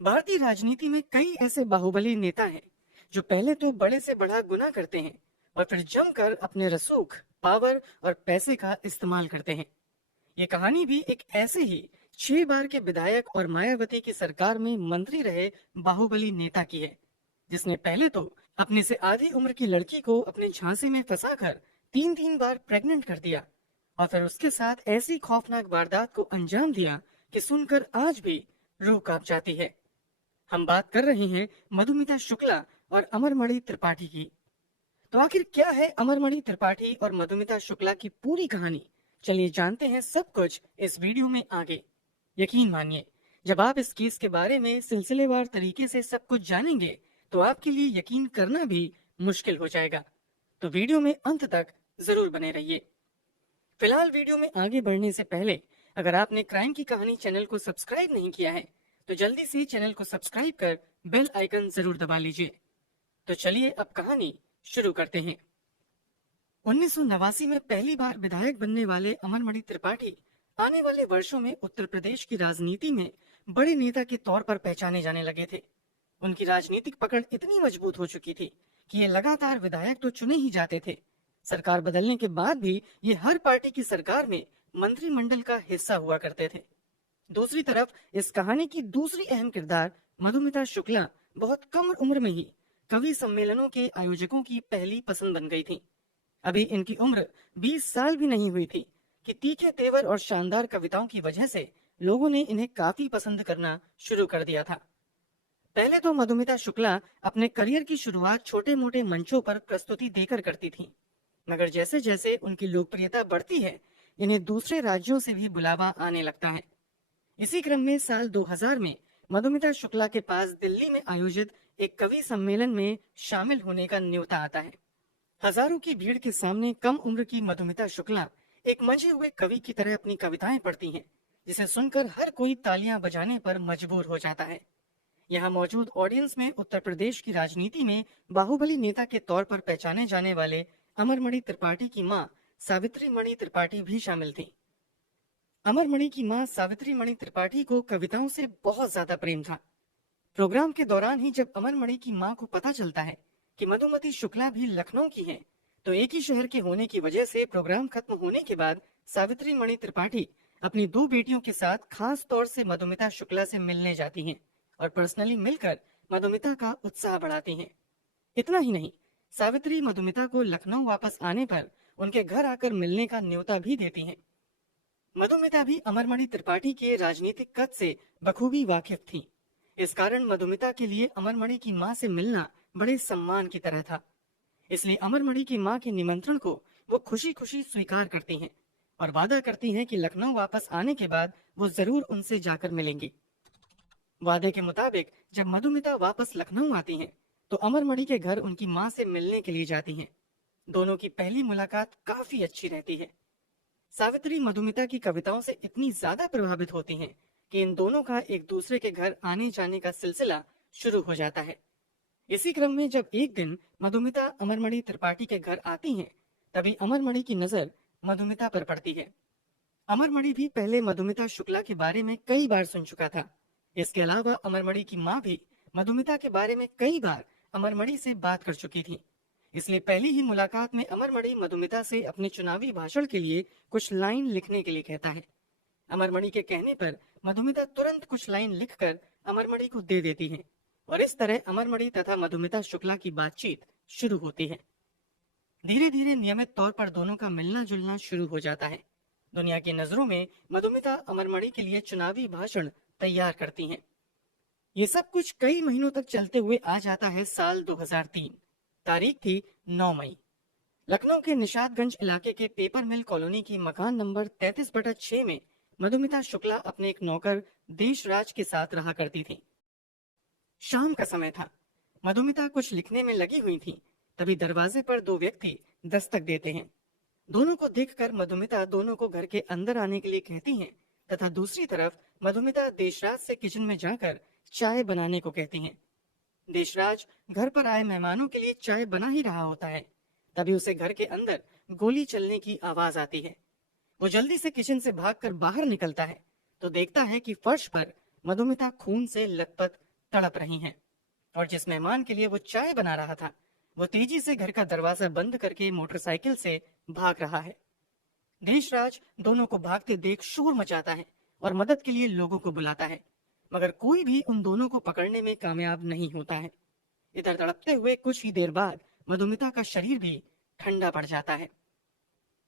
भारतीय राजनीति में कई ऐसे बाहुबली नेता हैं जो पहले तो बड़े से बड़ा गुनाह करते हैं और फिर जमकर अपने रसूख, पावर और पैसे का इस्तेमाल करते हैं। ये कहानी भी एक ऐसे ही 6 बार के विधायक और मायावती की सरकार में मंत्री रहे बाहुबली नेता की है, जिसने पहले तो अपने से आधी उम्र की लड़की को अपने झांसे में फंसाकर 3-3 बार प्रेग्नेंट कर दिया और फिर उसके साथ ऐसी खौफनाक वारदात को अंजाम दिया कि सुनकर आज भी रूह कांप जाती है। हम बात कर रहे हैं मधुमिता शुक्ला और अमरमणि त्रिपाठी की। तो आखिर क्या है अमरमणि त्रिपाठी और मधुमिता शुक्ला की पूरी कहानी? चलिए जानते हैं सब कुछ इस वीडियो में आगे। यकीन मानिए, जब आप इस केस के बारे में सिलसिलेवार तरीके से सब कुछ जानेंगे तो आपके लिए यकीन करना भी मुश्किल हो जाएगा। तो वीडियो में अंत तक जरूर बने रहिए। फिलहाल वीडियो में आगे बढ़ने से पहले अगर आपने क्राइम की कहानी चैनल को सब्सक्राइब नहीं किया है तो जल्दी से चैनल को सब्सक्राइब कर बेल आइकन जरूर दबा लीजिए। तो चलिए अब कहानी शुरू करते हैं। 1989 में पहली बार विधायक बनने वाले अमरमणि त्रिपाठी आने वाले वर्षों में उत्तर प्रदेश की राजनीति में बड़े नेता के तौर पर पहचाने जाने लगे थे। उनकी राजनीतिक पकड़ इतनी मजबूत हो चुकी थी कि ये लगातार विधायक तो चुने ही जाते थे, सरकार बदलने के बाद भी ये हर पार्टी की सरकार में मंत्रिमंडल का हिस्सा हुआ करते थे। दूसरी तरफ इस कहानी की दूसरी अहम किरदार मधुमिता शुक्ला बहुत कम उम्र में ही कवि सम्मेलनों के आयोजकों की पहली पसंद बन गई थी। अभी इनकी उम्र 20 साल भी नहीं हुई थी कि तीखे तेवर और शानदार कविताओं की वजह से लोगों ने इन्हें काफी पसंद करना शुरू कर दिया था। पहले तो मधुमिता शुक्ला अपने करियर की शुरुआत छोटे मोटे मंचों पर प्रस्तुति देकर करती थी, मगर जैसे जैसे उनकी लोकप्रियता बढ़ती है इन्हें दूसरे राज्यों से भी बुलावा आने लगता है। इसी क्रम में साल 2000 में मधुमिता शुक्ला के पास दिल्ली में आयोजित एक कवि सम्मेलन में शामिल होने का न्योता आता है। हजारों की भीड़ के सामने कम उम्र की मधुमिता शुक्ला एक मंझे हुए कवि की तरह अपनी कविताएं पढ़ती हैं, जिसे सुनकर हर कोई तालियां बजाने पर मजबूर हो जाता है। यहाँ मौजूद ऑडियंस में उत्तर प्रदेश की राजनीति में बाहुबली नेता के तौर पर पहचाने जाने वाले अमरमणि त्रिपाठी की मां सावित्री मणि त्रिपाठी भी शामिल थी। अमरमणि की मां सावित्री मणि त्रिपाठी को कविताओं से बहुत ज्यादा प्रेम था। प्रोग्राम के दौरान ही जब अमरमणि की मां को पता चलता है कि मधुमती शुक्ला भी लखनऊ की हैं, तो एक ही शहर के होने की वजह से प्रोग्राम खत्म होने के बाद सावित्री मणि त्रिपाठी अपनी 2 बेटियों के साथ खास तौर से मधुमिता शुक्ला से मिलने जाती हैं और पर्सनली मिलकर मधुमिता का उत्साह बढ़ाती हैं। इतना ही नहीं, सावित्री मधुमिता को लखनऊ वापस आने पर उनके घर आकर मिलने का न्योता भी देती हैं। मधुमिता भी अमरमणि त्रिपाठी के राजनीतिक कद से बखूबी वाकिफ थी। इस कारण मधुमिता के लिए अमरमणि की मां से मिलना बड़े सम्मान की तरह था। इसलिए अमरमणि की मां के निमंत्रण को वो खुशी खुशी स्वीकार करती हैं और वादा करती हैं कि लखनऊ वापस आने के बाद वो जरूर उनसे जाकर मिलेंगी। वादे के मुताबिक जब मधुमिता वापस लखनऊ आती हैं, तो अमरमणि के घर उनकी मां से मिलने के लिए जाती हैं। दोनों की पहली मुलाकात काफी अच्छी रहती है। सावित्री मधुमिता की कविताओं से इतनी ज्यादा प्रभावित होती हैं कि इन दोनों का एक दूसरे के घर आने जाने का सिलसिला शुरू हो जाता है। इसी क्रम में जब एक दिन मधुमिता अमरमणि त्रिपाठी के घर आती हैं, तभी अमरमणि की नजर मधुमिता पर पड़ती है। अमरमणि भी पहले मधुमिता शुक्ला के बारे में कई बार सुन चुका था। इसके अलावा अमरमणि की मां भी मधुमिता के बारे में कई बार अमरमणि से बात कर चुकी थी। इसलिए पहली ही मुलाकात में अमरमणि मधुमिता से अपने चुनावी भाषण के लिए कुछ लाइन लिखने के लिए कहता है। अमरमणि के कहने पर मधुमिता तुरंत कुछ लाइन लिखकर अमरमणि को दे देती है और इस तरह अमरमणि तथा मधुमिता शुक्ला की बातचीत शुरू होती है। धीरे धीरे नियमित तौर पर दोनों का मिलना जुलना शुरू हो जाता है। दुनिया की नजरों में मधुमिता अमरमणि के लिए चुनावी भाषण तैयार करती हैं। ये सब कुछ कई महीनों तक चलते हुए आ जाता है साल 2003। तारीख थी 9 मई। लखनऊ के निशादगंज इलाके के पेपर मिल कॉलोनी की मकान नंबर 33/6 में मधुमिता शुक्ला अपने एक नौकर देशराज के साथ रहा करती थी। शाम का समय था। मधुमिता कुछ लिखने में लगी हुई थी, तभी दरवाजे पर 2 व्यक्ति दस्तक देते हैं। दोनों को देखकर मधुमिता दोनों को घर के अंदर आने के लिए कहती हैं तथा दूसरी तरफ मधुमिता देशराज से किचन में जाकर चाय बनाने को कहती हैं। देशराज घर पर आए मेहमानों के लिए चाय बना ही रहा होता है, तभी उसे घर के अंदर गोली चलने की आवाज आती है। वो जल्दी से किचन से भागकर बाहर निकलता है तो देखता है कि फर्श पर मधुमिता खून से लथपथ तड़प रही हैं और जिस मेहमान के लिए वो चाय बना रहा था वो तेजी से घर का दरवाजा बंद करके मोटरसाइकिल से भाग रहा है। देशराज दोनों को भागते देख शोर मचाता है और मदद के लिए लोगों को बुलाता है, मगर कोई भी उन दोनों को पकड़ने में कामयाब नहीं होता है। इधर तड़पते हुए कुछ ही देर बाद मधुमिता का शरीर भी ठंडा पड़ जाता है।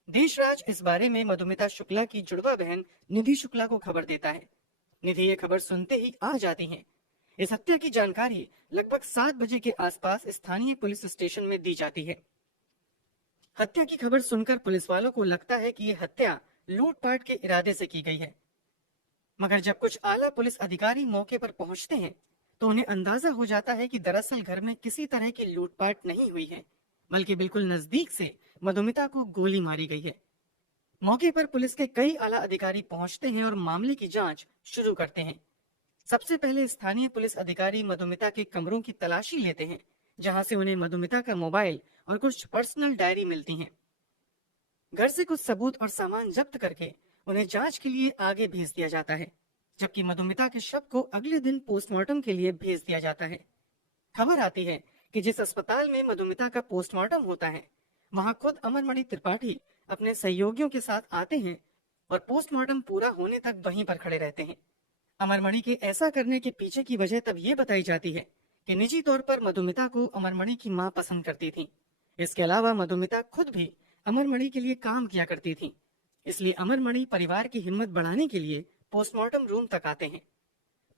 देशराज इस बारे में मधुमिता शुक्ला की जुड़वा बहन निधि शुक्ला को खबर देता है। निधि ये खबर सुनते ही आ जाती हैं। इस हत्या की जानकारी लगभग 7 बजे के आसपास स्थानीय पुलिस स्टेशन में दी जाती है। हत्या की खबर सुनकर पुलिस वालों को लगता है कि ये हत्या लूटपाट के इरादे से की गई है, मगर जब कुछ आला पुलिस अधिकारी मौके पर पहुंचते हैं तो उन्हें अंदाजा हो जाता है कि दरअसल घर में किसी तरह की लूटपाट नहीं हुई है, बल्कि बिल्कुल नजदीक से मधुमिता को गोली मारी गई है। मौके पर पुलिस के कई आला अधिकारी पहुंचते हैं और मामले की जांच शुरू करते हैं। सबसे पहले स्थानीय पुलिस अधिकारी मधुमिता के कमरों की तलाशी लेते हैं, जहां से उन्हें मधुमिता का मोबाइल और कुछ पर्सनल डायरी मिलती हैं। घर से कुछ सबूत और सामान जब्त करके उन्हें जांच के लिए आगे भेज दिया जाता है, जबकि मधुमिता के शव को अगले दिन पोस्टमार्टम के लिए भेज दिया जाता है। खबर आती है कि जिस अस्पताल में मधुमिता का पोस्टमार्टम होता है वहां खुद अमरमणि त्रिपाठी अपने सहयोगियों के साथ आते हैं और पोस्टमार्टम पूरा होने तक वहीं पर खड़े रहते हैं। अमरमणि के ऐसा करने के पीछे की वजह तब ये बताई जाती है कि निजी तौर पर मधुमिता को अमरमणि की मां पसंद करती थी। इसके अलावा मधुमिता खुद भी अमरमणि के लिए काम किया करती थी, इसलिए अमरमणि परिवार की हिम्मत बढ़ाने के लिए पोस्टमार्टम रूम तक आते हैं।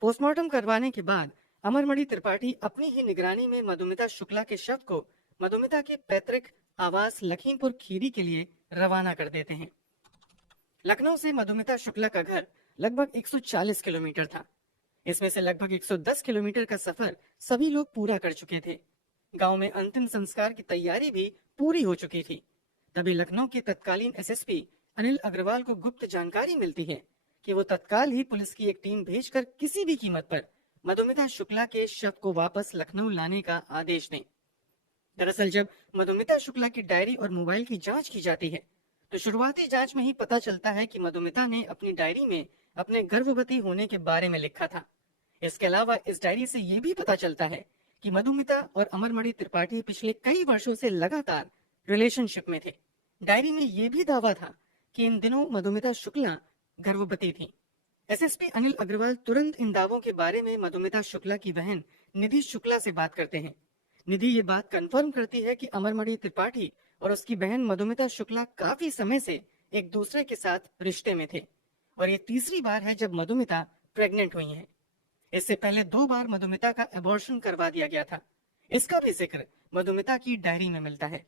पोस्टमार्टम करवाने के बाद अमरमणि त्रिपाठी अपनी ही निगरानी में मधुमिता शुक्ला के शव को मधुमिता के पैतृक आवास लखीमपुर खीरी के लिए रवाना कर देते हैं। लखनऊ से मधुमिता शुक्ला का घर लगभग 140 किलोमीटर था। इसमें से लगभग 110 किलोमीटर का सफर सभी लोग पूरा कर चुके थे। गांव में अंतिम संस्कार की तैयारी भी पूरी हो चुकी थी। तभी लखनऊ के तत्कालीन एसएसपी अनिल अग्रवाल को गुप्त जानकारी मिलती है कि वो तत्काल ही पुलिस की एक टीम भेजकर किसी भी कीमत पर मधुमिता शुक्ला के शव को वापस लखनऊ लाने का आदेश दें। दरअसल जब मधुमिता शुक्ला की डायरी और मोबाइल की जांच की जाती है तो शुरुआती जांच में ही पता चलता है कि मधुमिता ने अपनी डायरी में अपने गर्भवती होने के बारे में लिखा था। इसके अलावा इस डायरी से ये भी पता चलता है कि मधुमिता और अमरमणि त्रिपाठी पिछले कई वर्षों से लगातार रिलेशनशिप में थे। डायरी में ये भी दावा था कि इन दिनों मधुमिता शुक्ला गर्भवती थी। एसएसपी अनिल अग्रवाल तुरंत इन दावों के बारे में मधुमिता शुक्ला की बहन निधि शुक्ला से बात करते हैं। निधि ये बात कंफर्म करती है कि अमरमणि त्रिपाठी और उसकी बहन मधुमिता शुक्ला काफी समय से एक दूसरे के साथ रिश्ते में थे और ये तीसरी बार है जब मधुमिता प्रेग्नेंट हुई हैं। इससे पहले 2 बार मधुमिता का अबॉर्शन करवा दिया गया था। इसका भी जिक्र मधुमिता की डायरी में मिलता है।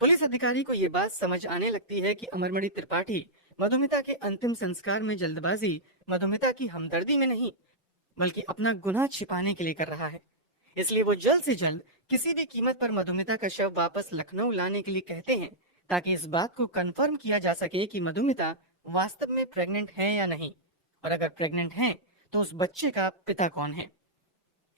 पुलिस अधिकारी को ये बात समझ आने लगती है कि अमरमणि त्रिपाठी मधुमिता के अंतिम संस्कार में जल्दबाजी मधुमिता की हमदर्दी में नहीं बल्कि अपना गुनाह छिपाने के लिए कर रहा है। इसलिए वो जल्द से जल्द किसी भी कीमत पर मधुमिता का शव वापस लखनऊ लाने के लिए कहते हैं, ताकि इस बात को कंफर्म किया जा सके कि मधुमिता वास्तव में प्रेग्नेंट है या नहीं, और अगर प्रेग्नेंट है तो उस बच्चे का पिता कौन है।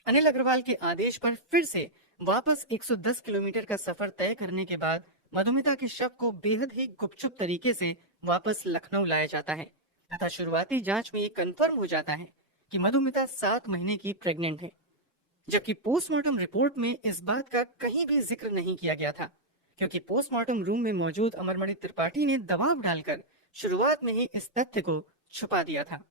अनिल अग्रवाल के आदेश पर फिर से वापस 110 किलोमीटर का सफर तय करने के बाद मधुमिता के शव को बेहद ही गुपचुप तरीके से वापस लखनऊ लाया जाता है तथा शुरुआती जांच में ये कंफर्म हो जाता है कि मधुमिता 7 महीने की प्रेग्नेंट है, जबकि पोस्टमार्टम रिपोर्ट में इस बात का कहीं भी जिक्र नहीं किया गया था, क्योंकि पोस्टमार्टम रूम में मौजूद अमरमणि त्रिपाठी ने दबाव डालकर शुरुआत में ही इस तथ्य को छुपा दिया था।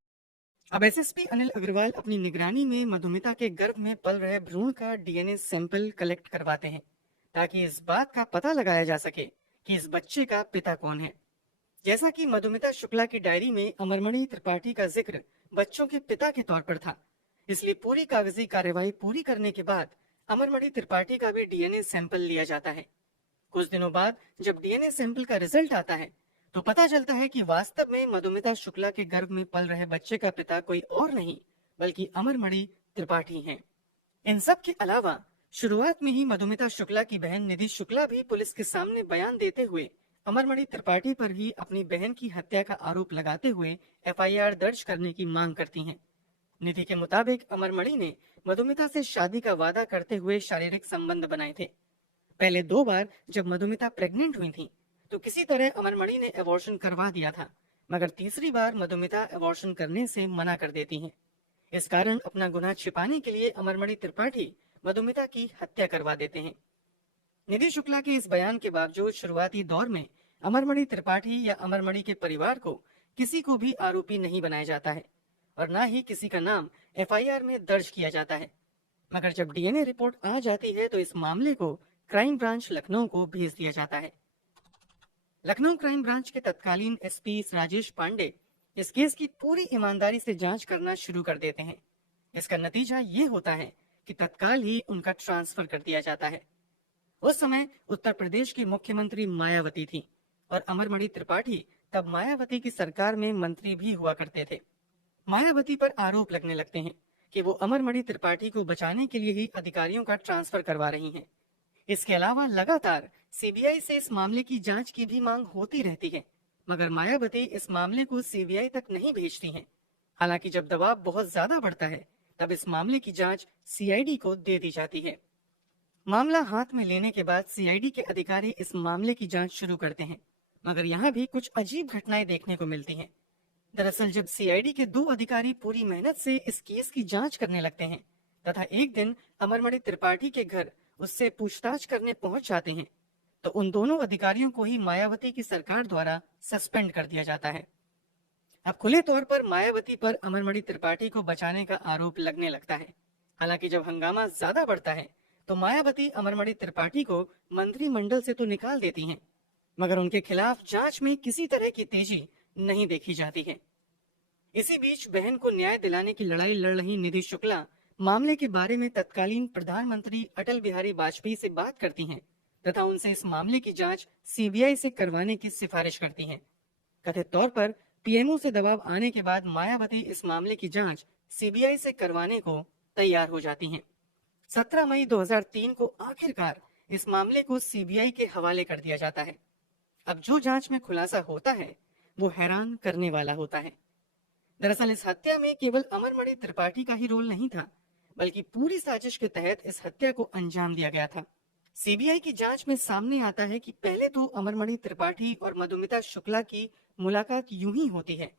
अब एसएसपी अनिल अग्रवाल अपनी निगरानी में मधुमिता के गर्भ में पल रहे भ्रूण का डीएनए सैंपल कलेक्ट करवाते हैं, ताकि इस बात का पता लगाया जा सके कि इस बच्चे का पिता कौन है। जैसा कि मधुमिता शुक्ला की डायरी में अमरमणि त्रिपाठी का जिक्र बच्चों के पिता के तौर पर था, इसलिए पूरी कागजी कार्यवाही पूरी करने के बाद अमरमणि त्रिपाठी का भी डीएनए सैंपल लिया जाता है। कुछ दिनों बाद जब डीएनए सैंपल का रिजल्ट आता है तो पता चलता है कि वास्तव में मधुमिता शुक्ला के गर्भ में पल रहे बच्चे का पिता कोई और नहीं बल्कि अमरमणि त्रिपाठी हैं। इन सब के अलावा शुरुआत में ही मधुमिता शुक्ला की बहन निधि शुक्ला भी पुलिस के सामने बयान देते हुए अमरमणि त्रिपाठी पर ही अपनी बहन की हत्या का आरोप लगाते हुए एफआईआर दर्ज करने की मांग करती हैं। निधि के मुताबिक अमरमणि ने मधुमिता से शादी का वादा करते हुए शारीरिक संबंध बनाए थे। पहले 2 बार जब मधुमिता प्रेग्नेंट हुई थी तो किसी तरह अमरमणि ने अबॉर्शन करवा दिया था, मगर तीसरी बार मधुमिता अबॉर्शन करने से मना कर देती हैं। इस कारण अपना गुनाह छिपाने के लिए अमरमणि त्रिपाठी मधुमिता की हत्या करवा देते हैं। निधि शुक्ला के इस बयान के बावजूद शुरुआती दौर में अमरमणि त्रिपाठी या अमरमणि के परिवार को किसी को भी आरोपी नहीं बनाया जाता है और न ही किसी का नाम एफआईआर में दर्ज किया जाता है। मगर जब डीएनए रिपोर्ट आ जाती है तो इस मामले को क्राइम ब्रांच लखनऊ को भेज दिया जाता है। लखनऊ क्राइम ब्रांच के तत्कालीन एसपी राजेश पांडे इस केस की पूरी ईमानदारी से जांच करना शुरू कर देते हैं। इसका नतीजा ये होता है कि तत्काल ही उनका ट्रांसफर कर दिया जाता है। उस समय उत्तर प्रदेश की मुख्यमंत्री मायावती थी और अमरमणि त्रिपाठी तब मायावती की सरकार में मंत्री भी हुआ करते थे। मायावती पर आरोप लगने लगते हैं कि वो अमरमणि त्रिपाठी को बचाने के लिए ही अधिकारियों का ट्रांसफर करवा रही हैं। इसके अलावा लगातार सीबीआई से इस मामले की जांच की भी मांग होती रहती है, मगर मायावती इस मामले को सीबीआई तक नहीं भेजती हैं। हालांकि जब दबाव बहुत ज्यादा बढ़ता है तब इस मामले की जांच सीआईडी को दे दी जाती है। मामला हाथ में लेने के बाद सीआईडी के अधिकारी इस मामले की जांच शुरू करते हैं, मगर यहाँ भी कुछ अजीब घटनाएं देखने को मिलती हैं। दरअसल जब सीआईडी के 2 अधिकारी पूरी मेहनत से इस केस की जांच करने लगते हैं तथा एक दिन अमरमणि त्रिपाठी के घर उससे पूछताछ करने पहुंच जाते हैं तो उन दोनों अधिकारियों को ही मायावती की सरकार द्वारा सस्पेंड कर दिया जाता है। अब खुले तौर पर मायावती पर अमरमणि त्रिपाठी को बचाने का आरोप लगने लगता है। हालांकि जब हंगामा ज्यादा बढ़ता है तो मायावती अमरमणि त्रिपाठी को मंत्रिमंडल से तो निकाल देती हैं, मगर उनके खिलाफ जांच में किसी तरह की तेजी नहीं देखी जाती है। इसी बीच बहन को न्याय दिलाने की लड़ाई लड़ रही निधि शुक्ला मामले के बारे में तत्कालीन प्रधानमंत्री अटल बिहारी वाजपेयी से बात करती हैं तथा उनसे इस मामले की जांच सीबीआई से करवाने की सिफारिश करती हैं। कथित तौर पर पीएमओ से दबाव आने के बाद मायावती इस मामले की जांच सीबीआई से करवाने को तैयार हो जाती हैं। 17 मई 2003 को आखिरकार इस मामले को सीबीआई के हवाले कर दिया जाता है। अब जो जांच में खुलासा होता है वो हैरान करने वाला होता है। दरअसल इस हत्या में केवल अमरमणि त्रिपाठी का ही रोल नहीं था, बल्कि पूरी साजिश के तहत इस हत्या को अंजाम दिया गया था। सीबीआई की जांच में सामने आता है कि पहले तो अमरमणि त्रिपाठी और मधुमिता शुक्ला की मुलाकात यूं ही होती है,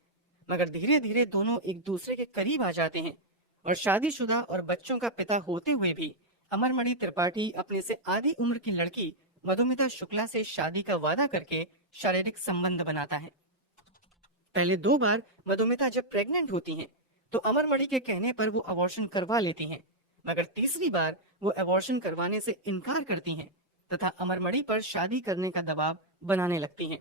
मगर धीरे धीरे दोनों एक दूसरे के करीब आ जाते हैं और शादीशुदा और बच्चों का पिता होते हुए भी अमरमणि त्रिपाठी अपने से आधी उम्र की लड़की मधुमिता शुक्ला से शादी का वादा करके शारीरिक संबंध बनाता है। पहले 2 बार मधुमिता जब प्रेग्नेंट होती हैं, तो अमरमणि के कहने पर वो अबॉर्शन करवा लेती हैं, मगर तीसरी बार वो अबॉर्शन करवाने से इनकार करती हैं तथा अमरमणि पर शादी करने का दबाव बनाने लगती हैं।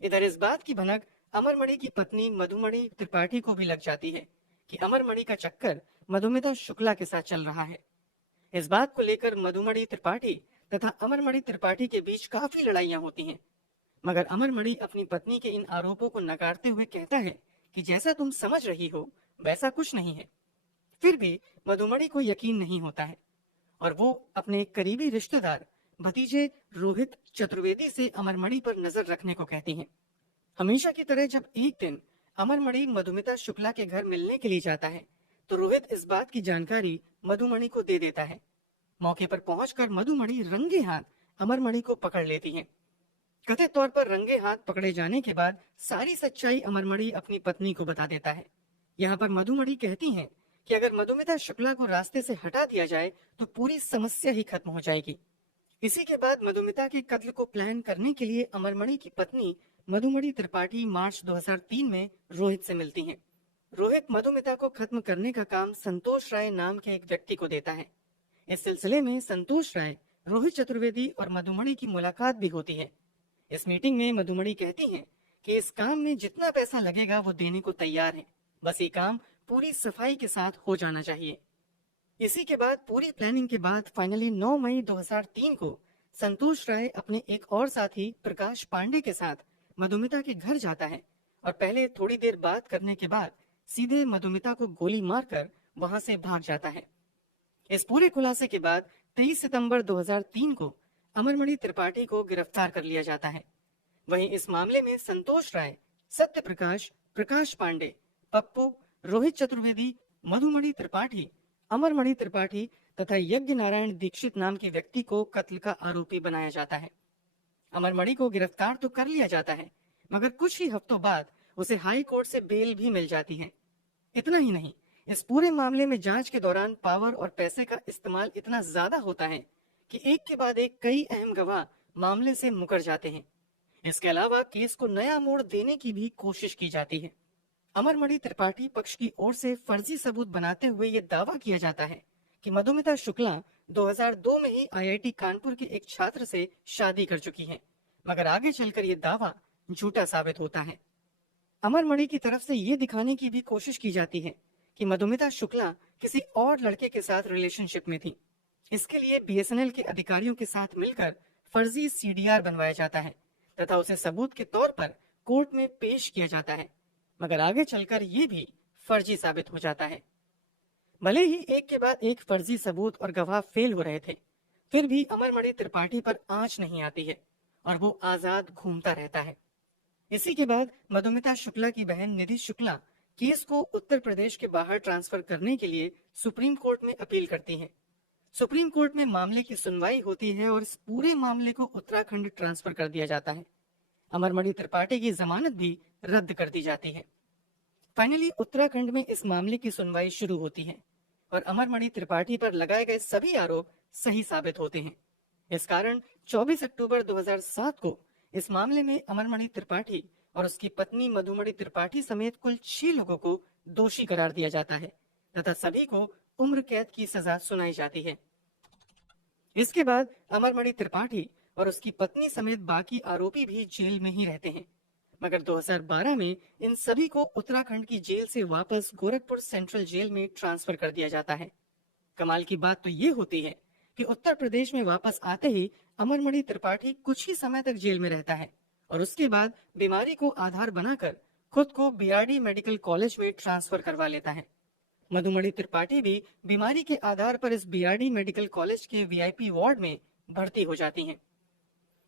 इधर इस बात की भनक अमरमणि की पत्नी मधुमणि त्रिपाठी को भी लग जाती है कि अमरमणि का चक्कर मधुमिता शुक्ला के साथ चल रहा है। इस बात को लेकर मधुमणि त्रिपाठी तथा अमरमणि त्रिपाठी के बीच काफी लड़ाइयां होती हैं, मगर अमरमणि अपनी पत्नी के इन आरोपों को नकारते हुए कहता है कि जैसा तुम समझ रही हो वैसा कुछ नहीं है। फिर भी मधुमणि को यकीन नहीं होता है और वो अपने करीबी रिश्तेदार भतीजे रोहित चतुर्वेदी से अमरमणि पर नजर रखने को कहती हैं। हमेशा की तरह जब एक दिन अमरमणि मधुमिता शुक्ला के घर मिलने के लिए जाता है तो रोहित इस बात की जानकारी मधुमणि को दे देता है। मौके पर पहुंचकर मधुमणि रंगे हाथ अमरमणि को पकड़ लेती है। कथित तौर पर रंगे हाथ पकड़े जाने के बाद सारी सच्चाई अमरमणि अपनी पत्नी को बता देता है। यहाँ पर मधुमणि कहती हैं कि अगर मधुमिता शुक्ला को रास्ते से हटा दिया जाए तो पूरी समस्या ही खत्म हो जाएगी। इसी के बाद मधुमिता के कत्ल को प्लान करने के लिए अमरमणि की पत्नी मधुमणि त्रिपाठी मार्च 2003 में रोहित से मिलती हैं। रोहित मधुमिता को खत्म करने का काम संतोष राय नाम के एक व्यक्ति को देता है। इस सिलसिले में संतोष राय, रोहित चतुर्वेदी और मधुमणि की मुलाकात भी होती है। इस मीटिंग में मधुमणि कहती हैं कि इस काम में जितना पैसा लगेगा वो देने को तैयार है, बस ये काम पूरी सफाई के साथ हो जाना चाहिए। इसी के बाद पूरी प्लानिंग के बाद फाइनली 9 मई 2003 को संतोष राय अपने एक और साथी प्रकाश पांडे के साथ मधुमिता के घर जाता है और पहले थोड़ी देर बात करने के बाद सीधे मधुमिता को गोली मारकर वहां से भाग जाता है। इस पूरे खुलासे के बाद 23 सितंबर 2003 को अमरमणि त्रिपाठी को गिरफ्तार कर लिया जाता है। वहीं इस मामले में संतोष राय, सत्य प्रकाश, प्रकाश पांडे, पप्पू, रोहित चतुर्वेदी, मधुमणि त्रिपाठी, अमरमणि त्रिपाठी तथा यज्ञ नारायण दीक्षित नाम के व्यक्ति को कत्ल का आरोपी बनाया जाता है। अमरमणि को गिरफ्तार तो कर लिया जाता है, मगर कुछ ही हफ्तों बाद उसे हाई कोर्ट से बेल भी मिल जाती है। इतना ही नहीं, इस पूरे मामले में जांच के दौरान पावर और पैसे का इस्तेमाल इतना ज्यादा होता है कि एक के बाद एक कई अहम गवाह मामले से मुकर जाते हैं। इसके अलावा केस को नया मोड़ देने की भी कोशिश की जाती है। अमरमणि त्रिपाठी पक्ष की ओर से फर्जी सबूत बनाते हुए ये दावा किया जाता है कि मधुमिता शुक्ला 2002 में ही आईआईटी कानपुर के एक छात्र से शादी कर चुकी हैं, मगर आगे चलकर ये दावा झूठा साबित होता है। अमरमणि की तरफ से ये दिखाने की भी कोशिश की जाती है कि मधुमिता शुक्ला किसी और लड़के के साथ रिलेशनशिप में थी। इसके लिए बीएसएनएल के अधिकारियों के साथ मिलकर फर्जी सीडीआर बनवाया जाता है तथा उसे सबूत के तौर पर कोर्ट में पेश किया जाता है, मगर आगे चलकर ये भी फर्जी साबित हो जाता है। भले ही एक के बाद एक फर्जी सबूत और गवाह फेल हो रहे थे, फिर भी अमरमणि त्रिपाठी पर आंच नहीं आती है और वो आजाद घूमता रहता है। इसी के बाद मधुमिता शुक्ला की बहन निधि शुक्ला केस को उत्तर प्रदेश के बाहर ट्रांसफर करने के लिए सुप्रीम कोर्ट में अपील करती हैं। सुप्रीम कोर्ट में मामले की सुनवाई होती है और इस पूरे मामले को उत्तराखंड ट्रांसफर कर दिया जाता है। अमरमणि त्रिपाठी की जमानत भी रद्द कर दी जाती है। फाइनली उत्तराखंड में इस मामले की सुनवाई शुरू होती है और अमरमणि त्रिपाठी पर लगाए गए सभी आरोप सही साबित होते हैं। इस कारण 24 अक्टूबर 2007 को इस मामले में अमरमणि त्रिपाठी और उसकी पत्नी मधुमणि त्रिपाठी समेत कुल 6 लोगों को दोषी करार दिया जाता है तथा सभी को उम्र कैद की सजा सुनाई जाती है। इसके बाद अमरमणि त्रिपाठी और उसकी पत्नी समेत बाकी आरोपी भी जेल में ही रहते हैं, मगर 2012 में इन सभी को उत्तराखंड की जेल से वापस गोरखपुर सेंट्रल जेल में ट्रांसफर कर दिया जाता है। कमाल की बात तो ये होती है कि उत्तर प्रदेश में वापस आते ही अमरमणि त्रिपाठी कुछ ही समय तक जेल में रहता है और उसके बाद बीमारी को आधार बनाकर खुद को बीआरडी मेडिकल कॉलेज में ट्रांसफर करवा लेता है। मधुमणि त्रिपाठी भी बीमारी के आधार पर इस बीआरडी मेडिकल कॉलेज के वीआईपी वार्ड में भर्ती हो जाती हैं।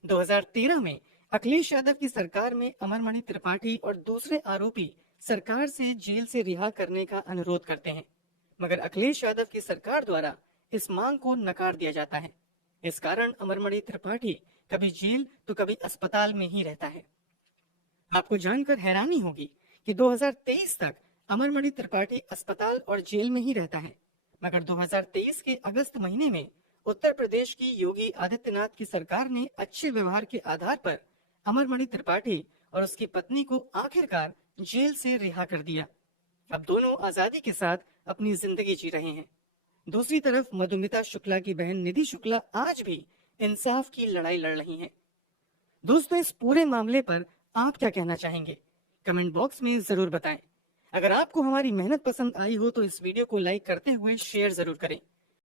2013 में अखिलेश यादव की सरकार में अमरमणि त्रिपाठी और दूसरे आरोपी सरकार से जेल से रिहा करने का अनुरोध करते हैं, मगर अखिलेश यादव की सरकार द्वारा इस मांग को नकार दिया जाता है। इस कारण अमरमणि त्रिपाठी कभी जेल तो कभी अस्पताल में ही रहता है। आपको जानकर हैरानी होगी कि 2023 तक अमरमणि त्रिपाठी अस्पताल और जेल में ही रहता है, मगर 2023 के अगस्त महीने में उत्तर प्रदेश की योगी आदित्यनाथ की सरकार ने अच्छे व्यवहार के आधार पर अमरमणि त्रिपाठी और उसकी पत्नी को आखिरकार जेल से रिहा कर दिया। अब दोनों आजादी के साथ अपनी जिंदगी जी रहे हैं। दूसरी तरफ मधुमिता शुक्ला की बहन निधि शुक्ला आज भी इंसाफ की लड़ाई लड़ रही हैं। दोस्तों, इस पूरे मामले पर आप क्या कहना चाहेंगे? कमेंट बॉक्स में जरूर बताएं। अगर आपको हमारी मेहनत पसंद आई हो तो इस वीडियो को लाइक करते हुए शेयर जरूर करें।